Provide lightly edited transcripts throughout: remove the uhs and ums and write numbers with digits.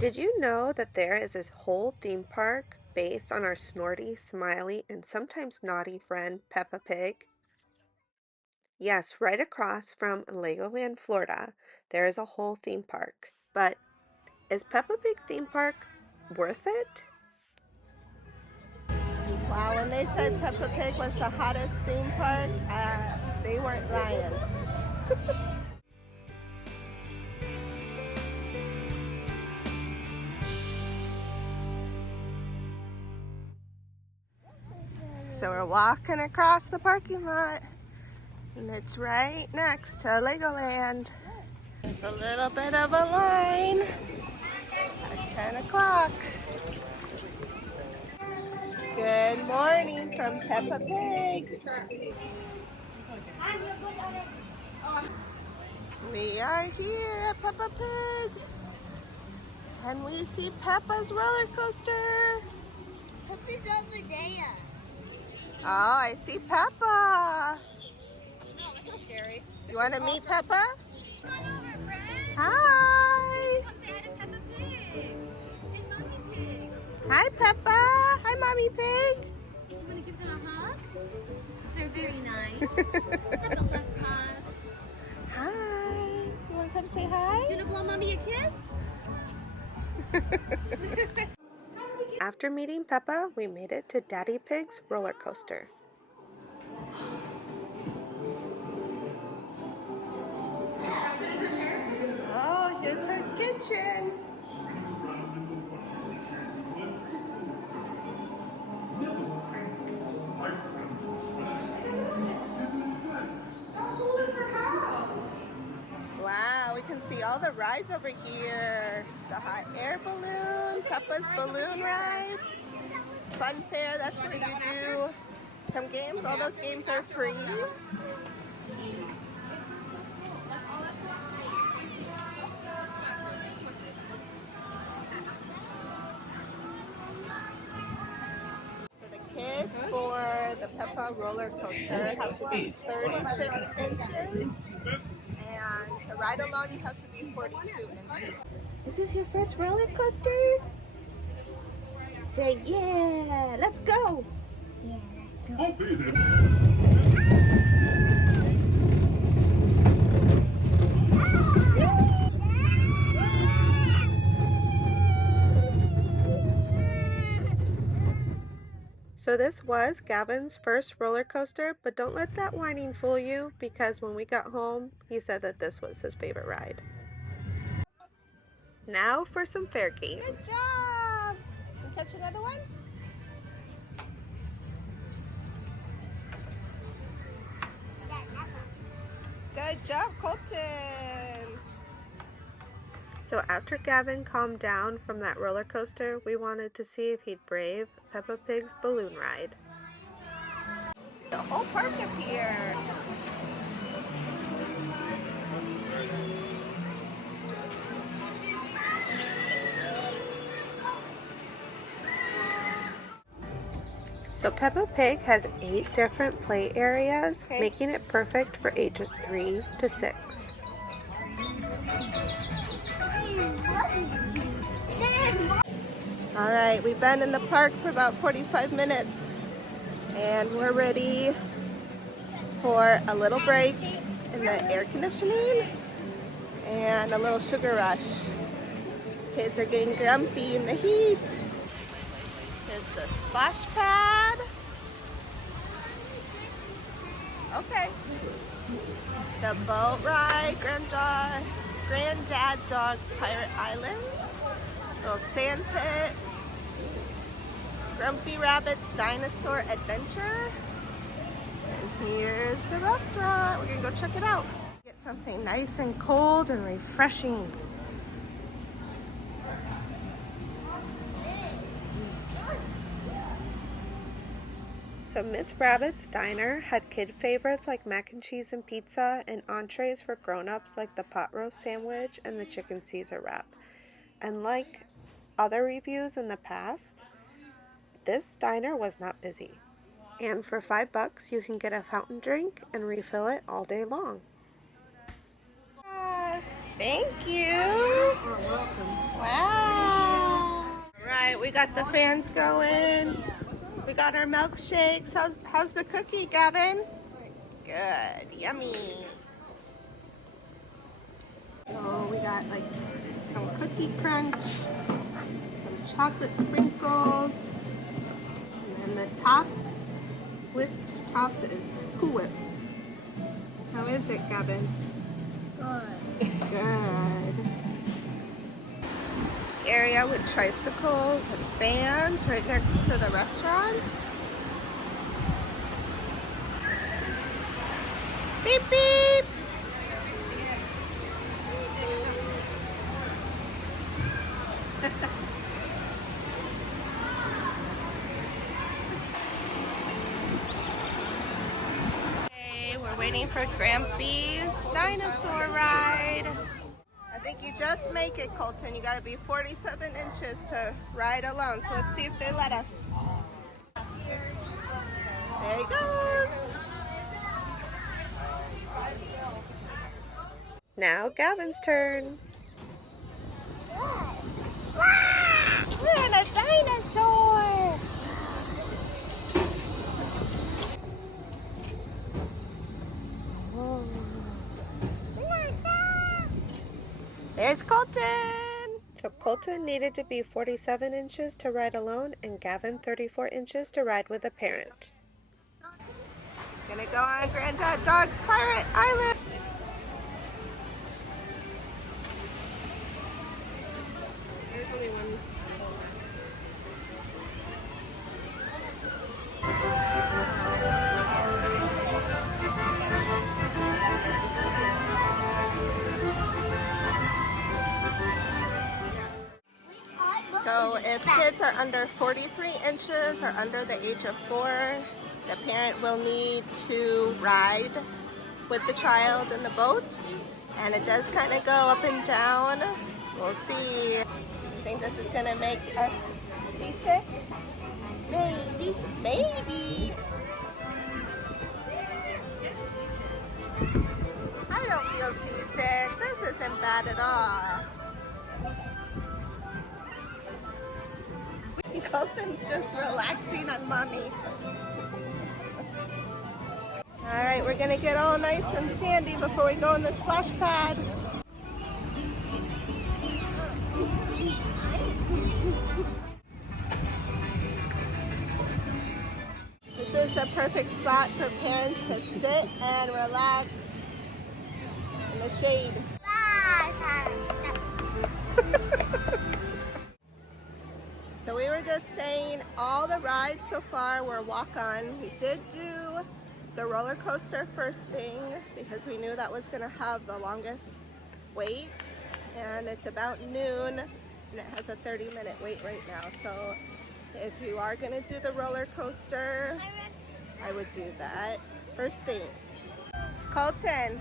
Did you know that there is this whole theme park based on our snorty, smiley, and sometimes naughty friend Peppa Pig? Yes, right across from Legoland, Florida, there is a whole theme park. But is Peppa Pig theme park worth it? Wow, when they said Peppa Pig was the hottest theme park, they weren't lying. So we're walking across the parking lot, and it's right next to Legoland. There's a little bit of a line at 10 o'clock. Good morning from Peppa Pig. We are here at Peppa Pig, and we see Peppa's roller coaster. Peppa's over there. Oh, I see Peppa. No, that's not scary. You want to meet Peppa? Come on over, friend. Hi. Come say hi to Peppa Pig and Mommy Pig. Hi, Peppa. Hi, Mommy Pig. Do you want to give them a hug? They're very nice. Peppa loves hugs. Hi. You want to come say hi? Do you want to blow Mommy a kiss? After meeting Peppa, we made it to Daddy Pig's roller coaster. Oh, here's her kitchen. Wow, we can see all the rides over here. The hot air balloon, Peppa's balloon ride, fun fair, that's where you do some games. All those games are free. For the kids, for the Peppa roller coaster, have to be 36 inches. And to ride alone, you have to be 42 inches. Is this your first roller coaster? Say yeah, let's go. So this was Gavin's first roller coaster, but don't let that whining fool you, because when we got home, he said that this was his favorite ride. Now for some fair games. Good job. Can catch another one? Good job, Colton. So after Gavin calmed down from that roller coaster, we wanted to see if he'd brave Peppa Pig's balloon ride. The whole park up here. So Peppa Pig has 8 different play areas, Okay. making it perfect for ages 3 to 6. All right, we've been in the park for about 45 minutes and we're ready for a little break in the air conditioning and a little sugar rush. Kids are getting grumpy in the heat. Here's the splash pad. Okay. The boat ride, Granddad Dog's Pirate Island. Little sand pit. Grumpy Rabbit's Dinosaur Adventure. And here's the restaurant. We're gonna go check it out. Get something nice and cold and refreshing. So Miss Rabbit's Diner had kid favorites like mac and cheese and pizza, and entrees for grown-ups like the pot roast sandwich and the chicken Caesar wrap. And like other reviews in the past, this diner was not busy. And for $5, you can get a fountain drink and refill it all day long. Yes, thank you. You're welcome. Wow. We got the fans going. We got our milkshakes. How's the cookie, Gavin? Good. Yummy. So we got like some cookie crunch, some chocolate sprinkles, and then the top, whipped top is Cool Whip. How is it, Gavin? Good. Good. Area with tricycles and fans right next to the restaurant. Beep beep! Okay, we're waiting for Grampy's dinosaur ride. I think you just make it, Colton. You gotta be 47 inches to ride alone. So let's see if they let us. There he goes. Now Gavin's turn. We're in a dinosaur. There's Colton. So Colton needed to be 47 inches to ride alone and Gavin 34 inches to ride with a parent. Gonna go on Granddad Dog's Pirate Island. So if kids are under 43 inches or under the age of 4, the parent will need to ride with the child in the boat. And it does kind of go up and down. We'll see. You think this is going to make us seasick? Maybe. Maybe. I don't feel seasick. This isn't bad at all. Colton's just relaxing on mommy. Alright, we're gonna get all nice and sandy before we go in the splash pad. This is the perfect spot for parents to sit and relax in the shade. So we were just saying all the rides so far were walk-on. We did do the roller coaster first thing because we knew that was going to have the longest wait. And it's about noon and it has a 30-minute wait right now. So if you are going to do the roller coaster, I would do that first thing. Colton,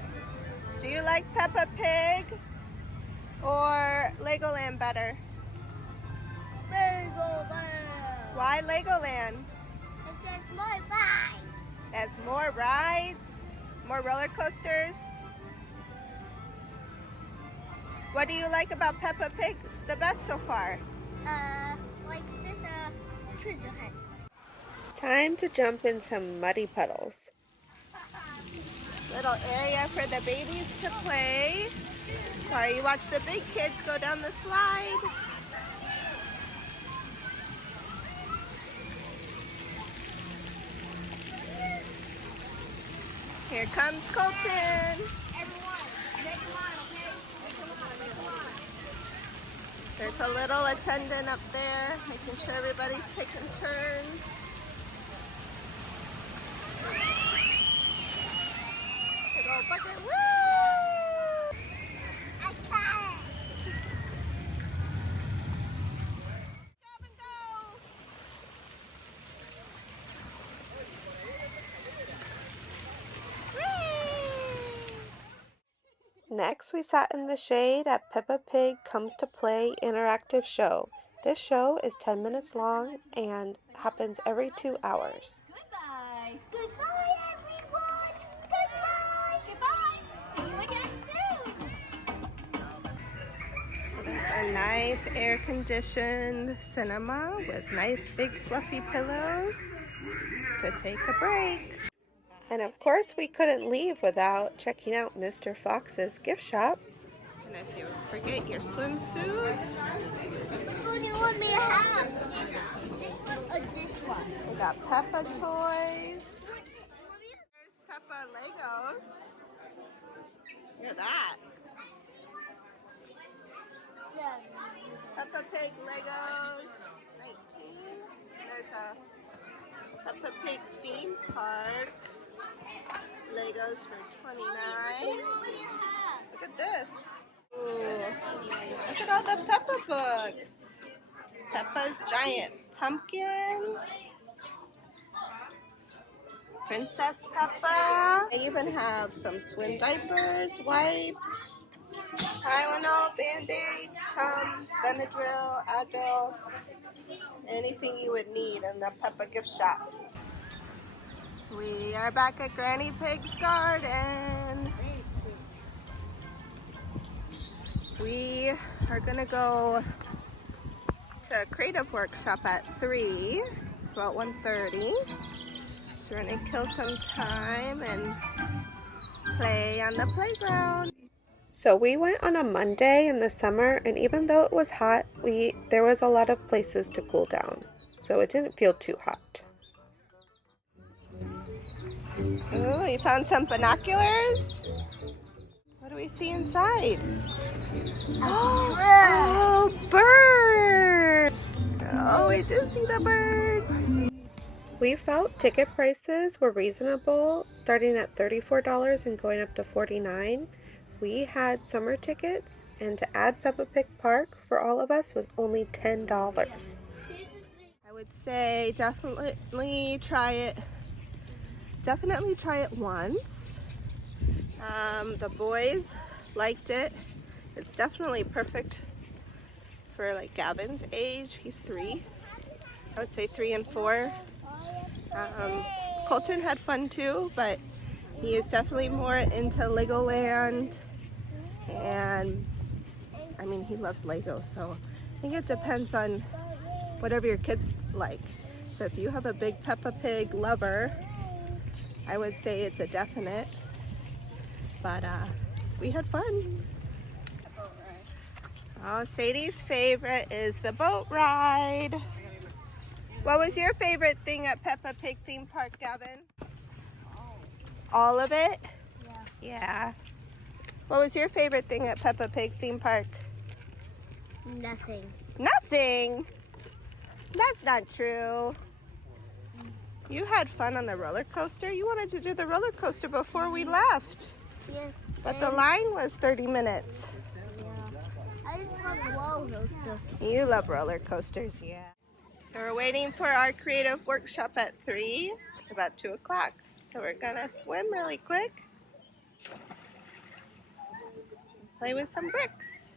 do you like Peppa Pig or Legoland better? Legoland. Why Legoland? It says more rides. There's more rides, more roller coasters. What do you like about Peppa Pig the best so far? Like this treasure hunt. Time to jump in some muddy puddles. Little area for the babies to play while you watch the big kids go down the slide. Here comes Colton. There's a little attendant up there, making sure everybody's taking turns. Big old bucket, woo! I got it. Go and go! Next, we sat in the shade at Peppa Pig Comes to Play interactive show. This show is 10 minutes long and happens every 2 hours. Goodbye. Goodbye, everyone. Goodbye. Goodbye. See you again soon. So there's A nice air-conditioned cinema with nice big fluffy pillows to take a break. And of course, we couldn't leave without checking out Mr. Fox's gift shop. And if you forget your swimsuit, Which one do you want me to have? This one or this one? we got Peppa toys. There's Peppa Legos. Look at that. Yeah. Peppa Pig Legos, 19. There's a Peppa Pig theme park. Legos for 29. Look at this. Ooh. Look at all the Peppa books. Peppa's Giant Pumpkin. Princess Peppa. They even have some swim diapers, wipes, Tylenol, Band-Aids, Tums, Benadryl, Advil, anything you would need in the Peppa gift shop. We are back at Granny Pig's garden. We are gonna go to a creative workshop at 3. It's about 1:30. So we're gonna kill some time and play on the playground. So we went on a Monday in the summer, and even though it was hot, there was a lot of places to cool down. So it didn't feel too hot. Oh, you found some binoculars? What do we see inside? Oh, birds! Oh, we do see the birds. We felt ticket prices were reasonable, starting at $34 and going up to $49. We had summer tickets, and to add Peppa Pig Park for all of us was only $10. I would say definitely try it. Definitely try it once. The boys liked it. It's definitely perfect for like Gavin's age. He's 3. I would say 3 and 4. Colton had fun too, but he is definitely more into Legoland, and I mean, he loves Lego, so I think it depends on whatever your kids like. So if you have a big Peppa Pig lover, I would say it's a definite, but we had fun. Oh, Sadie's favorite is the boat ride. What was your favorite thing at Peppa Pig theme park, Gavin? All of it? Yeah. What was your favorite thing at Peppa Pig theme park? Nothing. Nothing? That's not true. You had fun on the roller coaster. You wanted to do the roller coaster before we left. Yes. But the line was 30 minutes. Yeah. I just love roller coaster. You love roller coasters, yeah. So we're waiting for our creative workshop at 3. It's about 2 o'clock. So we're gonna swim really quick. Play with some bricks.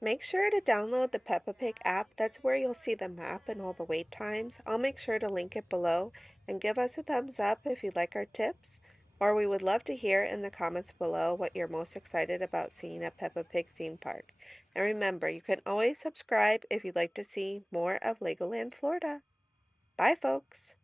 Make sure to download the Peppa Pig app. That's where you'll see the map and all the wait times. I'll make sure to link it below, and give us a thumbs up if you like our tips, or we would love to hear in the comments below what you're most excited about seeing at Peppa Pig theme park. And remember, you can always subscribe if you'd like to see more of Legoland Florida. Bye folks!